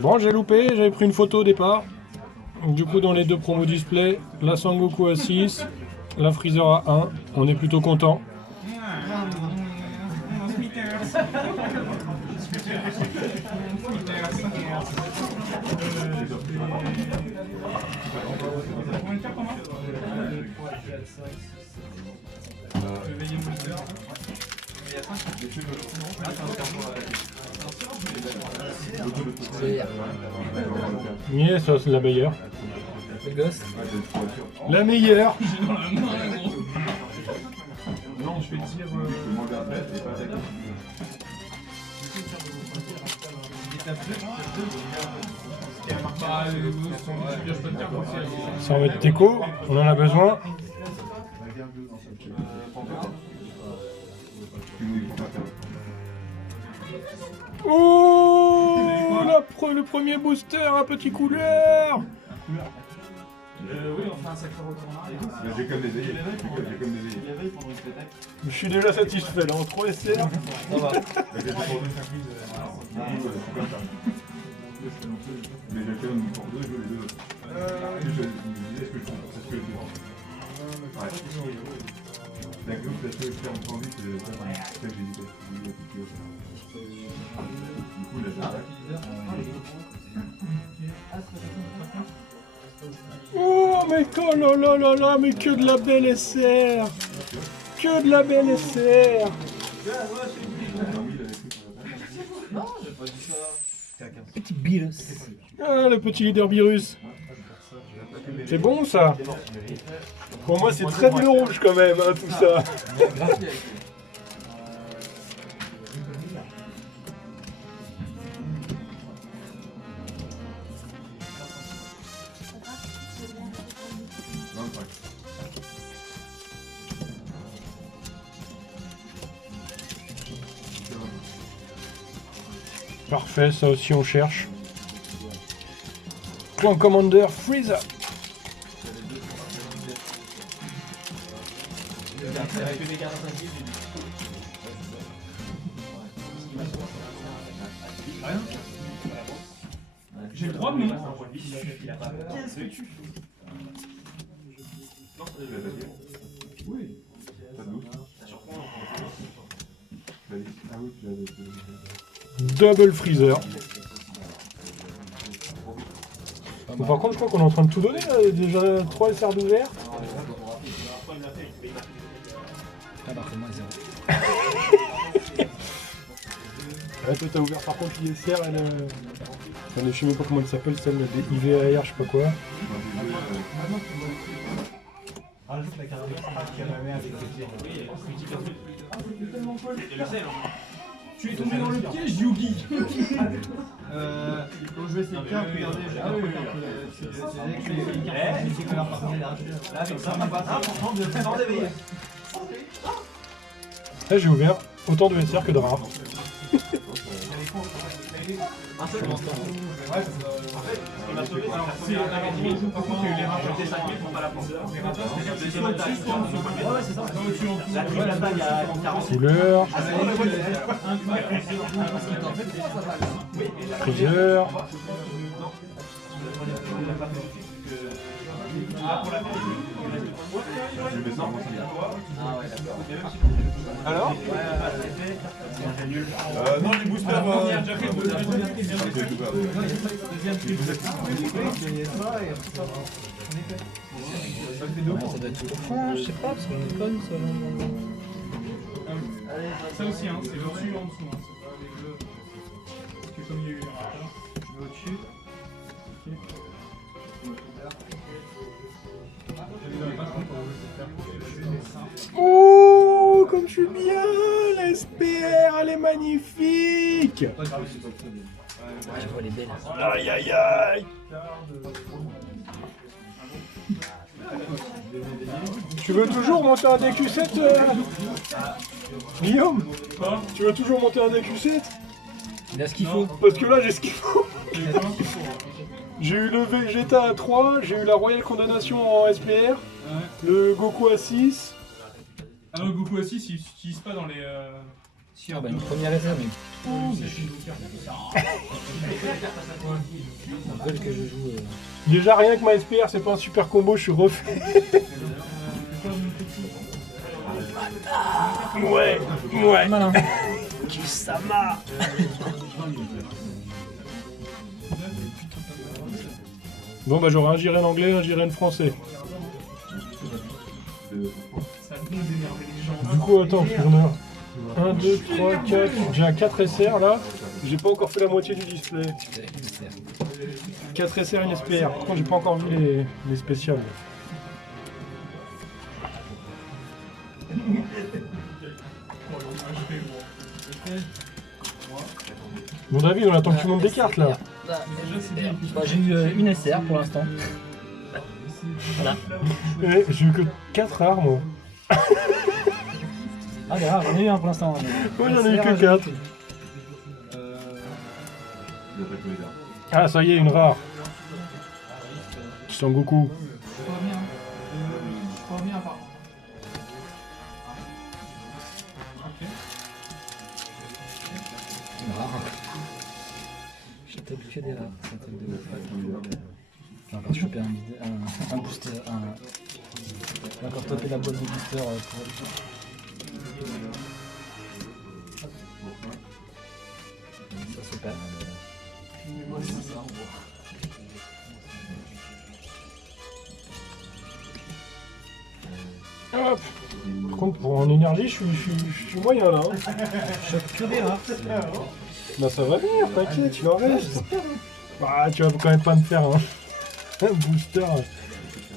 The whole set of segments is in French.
Bon, j'ai loupé, j'avais pris une photo au départ. Du coup, dans les deux promos display, la Sangoku à 6, la Freezer à 1. On est plutôt content. Yeah, ça c'est la meilleure. Le gosse. La meilleure. Non, je vais dire. Ça va être déco, on en a besoin. Oh, le premier booster à petit couleur. Oui, on fait un sacré retour en arrière. J'ai comme des veilles. Je suis déjà satisfait là, en 3 SR. Ça va. Mais j'ai quand même pour deux, je veux les deux autres. Je me disais ce que je fais. C'est ce que je fais. Ouais. La groupe, la seule qui en prend vite, c'est ça que j'ai dit. Du coup, là, Oh, mais oh là là là là, mais que de la belle SR. Que de la belle SR. Petit virus. Ah, le petit leader virus. C'est bon ça. Pour moi, c'est très bleu rouge quand même, hein, tout ça. Parfait, ça aussi on cherche. Clan Commander Freezer. J'ai le droit de non. Qu'est-ce que tu fais? oui. Pas de doute. Ah oui, tu l'as. Double Freezer. Bon, par contre, je crois qu'on est en train de tout donner là. Il y a déjà 3 SR d'ouvert. Ah bah, moi, 0. Ah, toi, t'as ouvert par contre l'ISR, elle. Enfin, je sais même pas comment elle s'appelle, celle des IVAR, je sais pas quoi. Rajoute la carte qui avait avec Tu es tombé dans le piège, Yugi. Quand je vais essayer de faire, regardez, j'ai un peu là, avec ça, on va pas sans réveiller. Là, j'ai ouvert autant de SR que de rares. Un seul instant. Ouais, ce qui m'a sauvé, c'est un avertissement. Par contre, il y a eu les rares, j'étais 5 000 pour pas la prendre. C'est-à-dire deuxième attaque. Ouais, c'est ça. La triple attaque, il y a 40. Couleur. Freezer. Alors Non, les boosters. Ça doit être au fond, je sais pas, parce qu'on déconne ça. Ça aussi, hein, c'est au-dessus ou en dessous. Hein. C'est pas les bleus. Parce que comme il y a eu je vais au-dessus. Oh, comme je suis bien. La SPR, elle est magnifique. Je vois les belles. Aïe aïe aïe. Tu veux toujours monter un DQ7 Guillaume? Tu veux toujours monter un DQ7? Il a ce qu'il faut. Parce que là j'ai ce qu'il faut. J'ai eu le Vegeta à 3, j'ai eu la Royale Condamnation en SPR, le Goku à 6. Ah non, le Goku à 6, il s'utilise pas dans les... Ah bah une première essai, mais. Ils veulent que je joue. Déjà rien que ma SPR, c'est pas un super combo, je suis refait. Ouais, ouais. Malin. Kisama. Bon bah j'aurai un Jiren anglais, un Jiren français. Du coup attends, parce que j'en ai 1, 2, 3, 4. J'ai un 4 SR là. J'ai pas encore fait la moitié du display. 4 SR et une SPR. Par contre j'ai pas encore vu les spéciales. Bon David, on attend que tu montes des cartes là. Bah, j'ai eu une SR pour l'instant. Voilà. Ouais, j'ai eu que 4 rares moi. Ah d'accord, j'en ai eu un pour l'instant. Ouais, j'en ai eu que 4. Ah ça y est, une rare. Sangoku. Une rare. J'étais habitué des rares, c'est un truc de ouf. J'ai encore chopé un booster, j'ai encore topé la boîte de booster pour... Ça se perd. Hop. Par contre pour en énergie, je suis moyen là. Hein. Je chope que des rares. Bah ça va venir, t'inquiète, il en reste. Bah tu vas quand même pas me faire un booster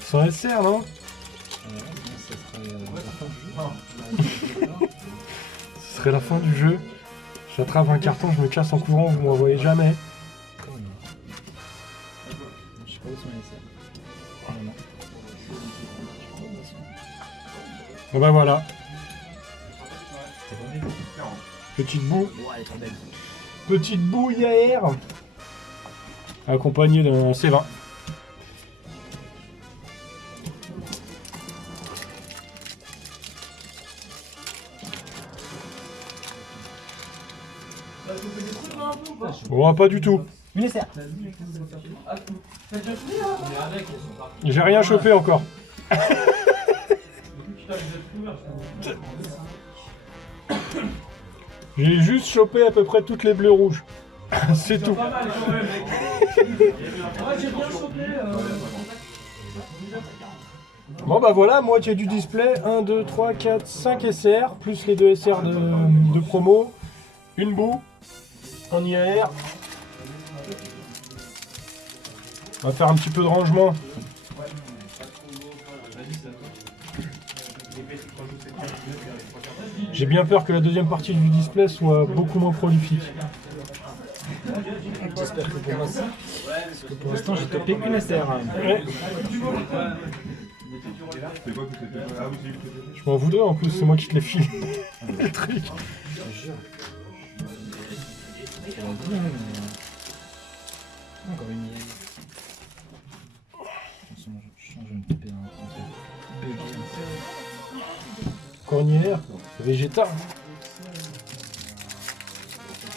sans SR, non? Ce serait la fin du jeu. J'attrape un carton, je me casse en courant, vous m'envoyez jamais. Je sais pas où sont les SR. Bon bah voilà. Petite boue. Elle est trop belle. Petite bouille à air. Accompagnée d'un C20. Oh, pas du tout. Une SR. J'ai rien chopé encore. J'ai juste chopé à peu près toutes les bleues rouges. C'est tout. Bon bah voilà, moitié du display. 1, 2, 3, 4, 5 SR, plus les 2 SR de promo. Une boue. En IAR. On va faire un petit peu de rangement. J'ai bien peur que la deuxième partie du display soit beaucoup moins prolifique. J'espère que pour moi aussi. Parce que pour l'instant j'ai topé une SR. Ouais. Je m'en voudrais en plus, c'est moi qui te l'ai filé. Le truc. Je te jure. Encore une IAR. Je vais me taper un truc. Cornière, Vegeta.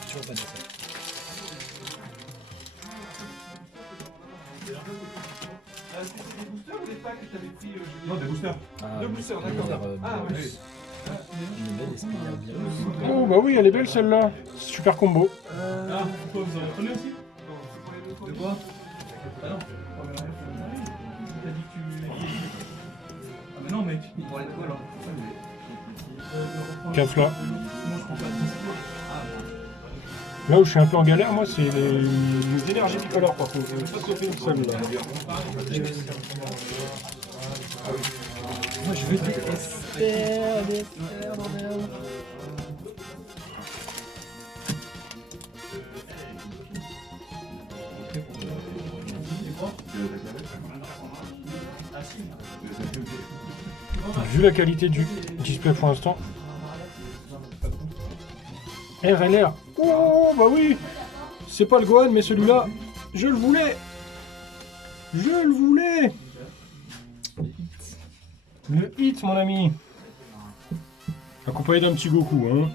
Toujours pas de ça. Non, des boosters. Deux boosters, d'accord. Une belle espionne bien. Oh bah oui, elle est belle celle-là. Super combo. Ah, pourquoi vous en prenez aussi? De quoi? Ah non. T'as dit que tu... Ah mais non mec. Il parlait de quoi là? Cafla. Moi je prends pas de... Là où je suis un peu en galère, moi, c'est les énergies bicolores par contre. Je vais pas sauter une seule là. Moi je veux des SR, bordel. Vu la qualité du display pour l'instant. RLR. Oh bah oui. C'est pas le Gohan, mais celui-là, je le voulais. Je le voulais. Le hit, mon ami. Accompagné d'un petit Goku, hein.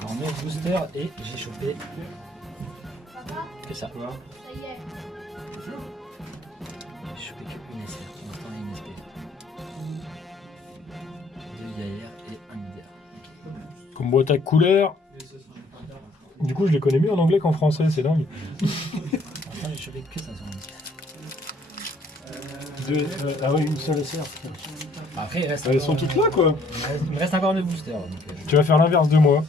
Alors 9 boosters et j'ai chopé que ça. J'ai chopé que une SR, pour l'instant une SP. 2 IAR et un IDR. Combo attaque couleur. Du coup, je les connais mieux en anglais qu'en français, c'est dingue. Enfin, j'ai chopé que ça sur mon disque. Ah oui, une seule SR. Après, il reste Elles encore, sont toutes là, quoi. il me reste encore 9 boosters. Donc, Tu vas faire l'inverse de moi.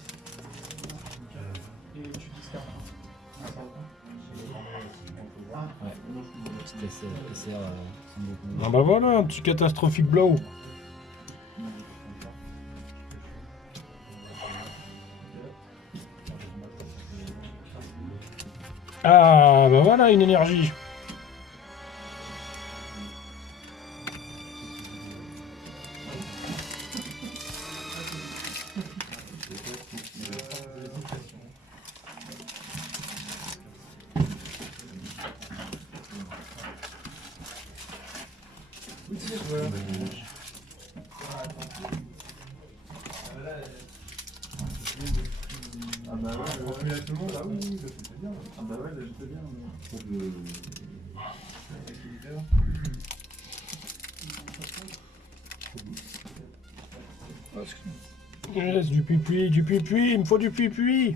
ouais. Petite SR sans beaucoup. Ah bah voilà, un petit catastrophique blow. Ah bah voilà une énergie. Ah bah ouais, transmis à tout le monde, ah oui, oui, c'était bien. Ah bah ouais, là j'étais bien. Pas de... Yes, du pupuis, il me faut du pupuis.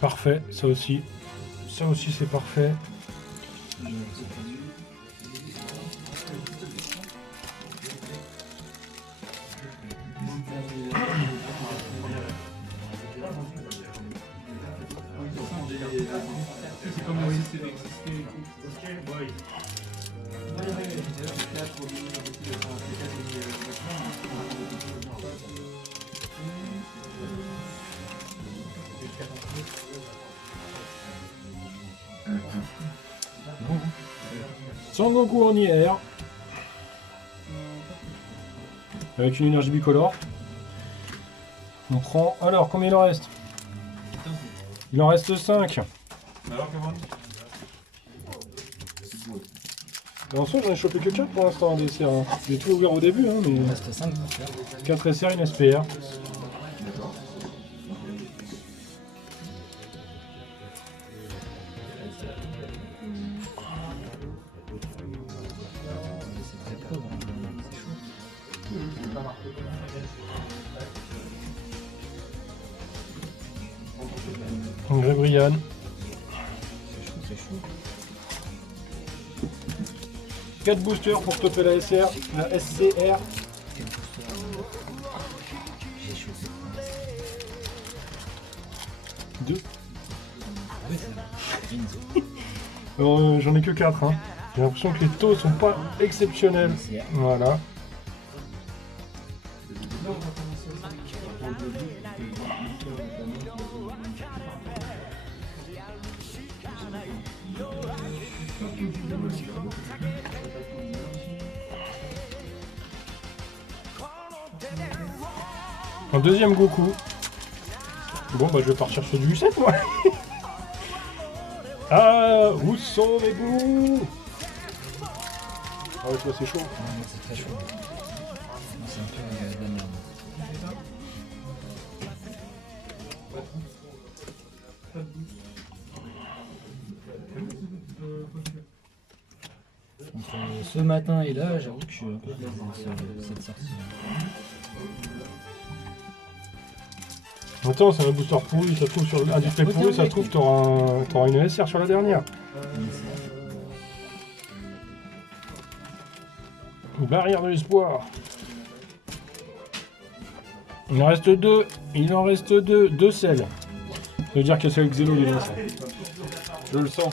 Parfait, ça aussi c'est parfait. C'est comme le système d'exister et tout. Ouais. Sangoku en IR. Avec une énergie bicolore. On prend. Alors, combien il en reste? Il en reste 5. Alors comment? En soi, j'en ai chopé que 4 pour l'instant en dessert. Hein. J'ai tout ouvert au début, hein, mais Il reste 5 boosters. 4 SR, une SPR. C'est très pauvre, hein. C'est chaud. Grébrian. C'est chaud. 4 boosters pour stopper la SR, la SCR. J'ai chopé. 2. Oui, c'est vrai. Alors, j'en ai que 4. Hein. J'ai l'impression que les taux sont pas exceptionnels. Voilà. Un deuxième Goku. Bon bah je vais partir sur du 7 moi. Ah, où sont mes goûts? Ah ouais, toi c'est chaud. Non, c'est très chaud. Non, c'est un peu de la merde. Entre ce matin et là, j'avoue que je suis un peu blasé sur cette sortie. Attends, c'est un booster pourri, ça se trouve sur un display pourri, ça se trouve t'auras une SR sur la dernière. Barrière de l'espoir. Il en reste 2. Il en reste 2. 2 selles. Ça veut dire qu'il y a celle Xeno dedans. Ça. Je le sens.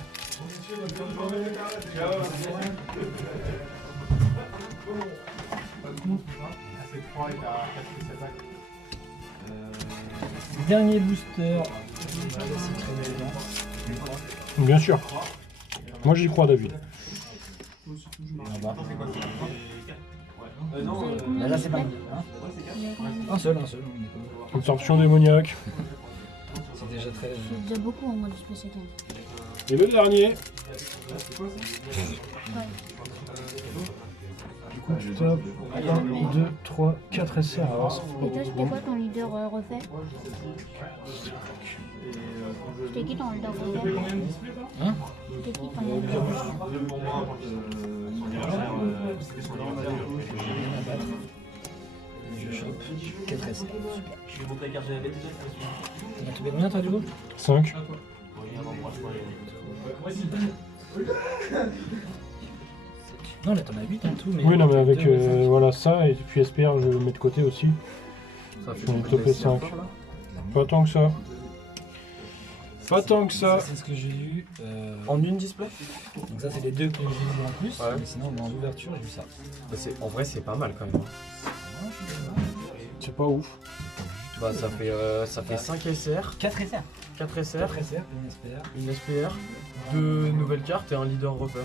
C'est 3 et t'as 4 plus attaque. Dernier booster. C'est très évident. Bien sûr. Moi j'y crois, David. Là c'est pas mal. Hein un seul. Absorption démoniaque. C'est déjà très. C'est déjà beaucoup en mode spécial. Et le dernier. Du coup, tu tapes 1, 2, 3, 4 SR. Alors, Et toi, c'était quoi ton leader refait? C'était qui ton leader refait? Hein C'était qui ton leader refait? Je chope 4 SR. Je vais montrer la carte GLB déjà. T'en as trouvé combien toi du coup 5. Non là t'en as 8 en tout. Mais Oui, non, mais avec deux, cinq. voilà ça, et puis SPR, je le mets de côté aussi. Je vais topé 5. Pas tant que ça. Pas tant que ça. Ça c'est ce que j'ai eu. En une display? Donc ça c'est les deux que j'ai eu en plus. Ouais. Mais sinon dans l'ouverture j'ai eu ça. Bah, en vrai, c'est pas mal quand même. C'est pas ouf. Bah, ça fait 5 SR, 4 SR. 4 SR, 4 SR, une SPR. une SPR, 2 nouvelles cartes et un leader repère.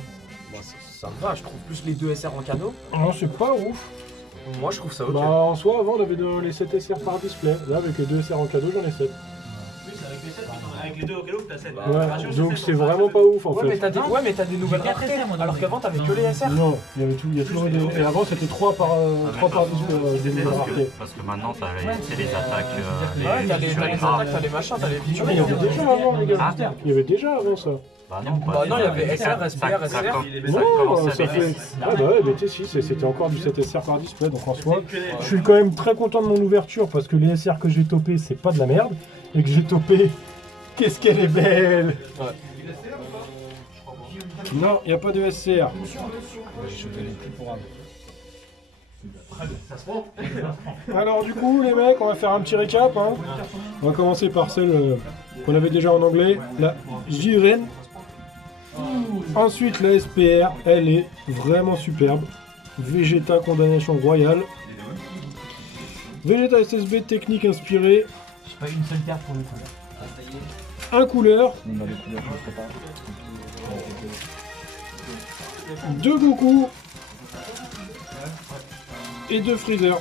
Bah, ça me va, je trouve plus les 2 SR en cadeau. Non, c'est pas ouf. Moi, je trouve ça ok. Bah, en soi, avant, on avait les 7 SR par display. Là, avec les 2 SR en cadeau, j'en ai 7. Oui, c'est avec les 7, avec les deux au cadeau que t'as 7. Ouais, donc c'est vraiment pas ouf en Ouais, mais fait. t'as des nouvelles Quatre raretés, SR, moi, alors dans qu'avant, t'avais que les SR. Non, il y avait tout, il y a toujours eu des. Et avant, c'était 3 par display, des nouvelles raretés. Parce que maintenant, t'as les attaques, Ouais, t'as les features attaques, t'as les machins, t'as les Mais features. il y avait déjà avant, les gars. Il y avait déjà avant ça. Bah non, Bah non, il y avait SR, SPR, SR. Non, ça fait. Ah bah ouais, mais tu sais, si, c'était encore du 7 SR par display, donc en soi, je suis quand même très content de mon ouverture parce que les SR que j'ai topé, c'est pas de la merde. Et que j'ai topé. Qu'est-ce qu'elle est belle! Non, il n'y a pas de SCR. J'ai chopé les plus pour Alors du coup les mecs, on va faire un petit récap. Hein. On va commencer par celle qu'on avait déjà en anglais, la Jiren. Ensuite la SPR, elle est vraiment superbe. Vegeta Condamnation Royale. Vegeta SSB technique inspirée. J'ai pas eu une seule carte pour le coup. Un couleur. On a les couleurs, je prépare. 2 Goku. Et 2 Freezer.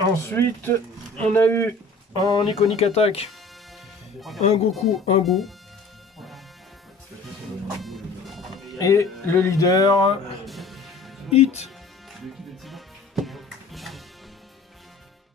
Ensuite, on a eu en Iconic Attack un Goku, un Boo. Et le leader, Hit